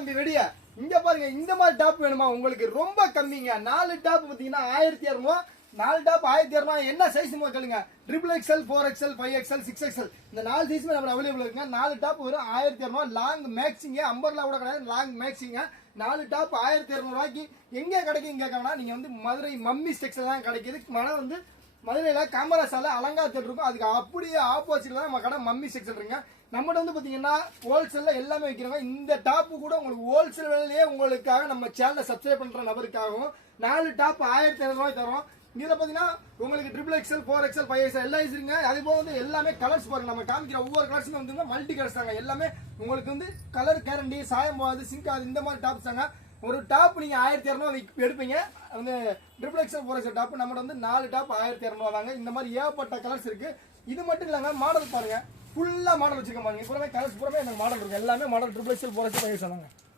தம்பி வெடியா இங்க பாருங்க இந்த மாதிரி டாப் வேணுமா உங்களுக்கு ரொம்ப கம்மிங்க 4 டாப் பாத்தீங்கன்னா 1200 4 டாப் 1200 என்ன சைஸ் கேளுங்க triple XL 4XL 5XL 6XL இந்த 4 சைஸ்மே நம்ம அவைலபிள் இருக்குங்க 4 டாப் வரும் 1200 லாங் மேக்ஸிங்க அம்பர்லா கூட கிடையாது லாங் மேக்ஸிங்க 4 டாப் 1200 ரூபாய்க்கு எங்க கிடைக்கும் கேட்கணும்னா நீங்க வந்து மதுரை மம்மி டெக்ஸ்டைல் தான் கிடைக்குது மனம் வந்து மதுரையில காமரா சாலை அலங்காரத்தில் இருக்கும் அதுக்கு அப்படியே ஆப்போசிட்ல தான் நம்ம கடை மம்மி செக்ஷன் இருக்குங்க நம்மகிட்ட வந்து பாத்தீங்கன்னா ஹோல்சேல்ல எல்லாமே வைக்கிறாங்க இந்த டாப்பு கூட உங்களுக்கு ஹோல்சேல் விலையிலேயே உங்களுக்காக நம்ம சேனலை சப்ஸ்கிரைப் பண்ற நபருக்காகவும் 4 டாப் 1200 ரூபாய் தரோம் இதுல பாத்தீங்கன்னா உங்களுக்கு ட்ரிபிள் எக்ஸ்எல் 4XL 5XL எல்லாம் இருக்குங்க அதே போல வந்து எல்லாமே கலர்ஸ் பாருங்க நம்ம காமிக்கிற ஒவ்வொரு கலர்ஸுமே வந்து மல்டி கலர்ஸ் தாங்க எல்லாமே உங்களுக்கு வந்து கலர் கேரண்டி சாயம் போகாது சிங்க் ஆகுது இந்த மாதிரி டாப்ஸ் தாங்க ஒரு டாப் நீங்க 1200 எடுப்பீங்க வந்து ட்ரிபிள் எக்ஸ்எல் 4XL டாப் நம்மகிட்ட வந்து 4 டாப் 1200 தாங்க இந்த மாதிரி ஏகப்பட்ட கலர்ஸ் இருக்கு இது மட்டும் இல்லங்க மாடல் பாருங்க ஃபுல்லா மாடல் வச்சிருக்க பாருங்க பூராமே கலர்ஸ் பூராமே எனக்கு மாடல் இருக்கு எல்லாமே model triple XL 4XL 5XL தாங்க